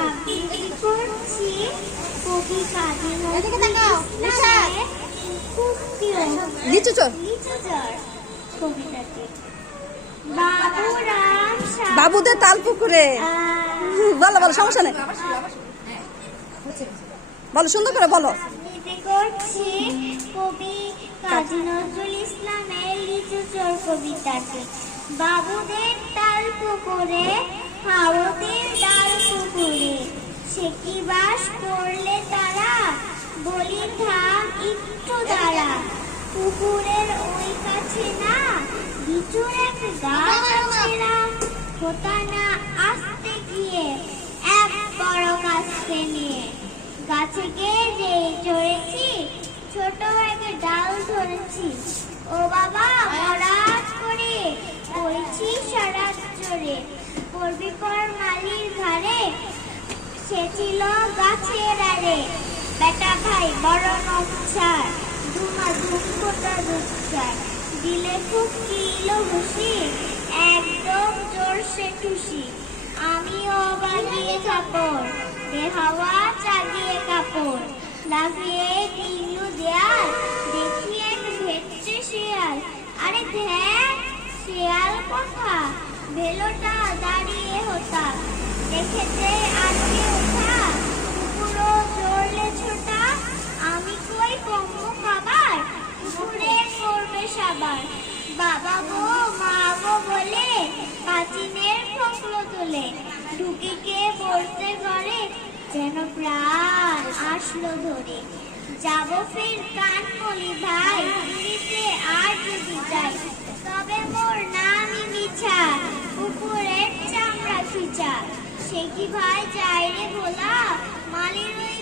আবৃত্তি করছি কবি কাজী নজরুল ইসলামের লিচু চোর কবিতাটি। বাবুরাম বাবুদের তাল পুকুরে। বলো বলো, সমস্যা নেই, বলো, সুন্দর করে বলো। আবৃত্তি করছি কবি কাজী নজরুল ইসলামের লিচু চোর কবিতাটি। বাবুদের তাল পুকুরে, হাওদের ডাল পুকুরে, সে কি বাস করলে তারা, বলি থাম একটু দাঁড়া। পুকুরের ওই কাছে না লিচুর এক গাছ আছে না, হোতা না আসতে গিয়ে এক বড় গাছকে নিয়ে। গাছে গিয়ে যে চড়েছি, ছোট এক ডাল ধরেছি। ও বাবা মরাত করে পড়েছি সারা চড়ে, পড়বি কর মালির ঘরে, সে ছিল গাছের আড়ে। বেটা ভাই বড় নকছার, ধুমা ধুম কোটা দুঃখার, দিলে খুব কিল খুশি, একদম জোর সে খুশি। আমিও বাগিয়ে কাপড়, হাওয়া চাগিয়ে কাপড়, লাফিয়ে দিলু দেয়াল, দেখি এক ভেট্টে শিয়াল। আরে ধ্যান শিয়াল কথা, ভেলোটা দাঁড়িয়ে হতা, দেখেছে আজকে ওঠা, পুকুরো জোরলে ছোটা। আমি কই কম্ম খাবার, পুকুরে করবে সাবার। বাবা গো মা গো বলে প্রাচীনের ফকলো তোলে, ঢুকে কে বলতে ঘরে, যেন প্রাণ আসলো ধরে। যাব ফের কানমলি ভাই, পুরীতে আর যদি যাই, তবে মোর নামই মিছা, পুকুরের চামড়া খিচা। সে কি ভাই যায় রে ভোলা, মালির ওই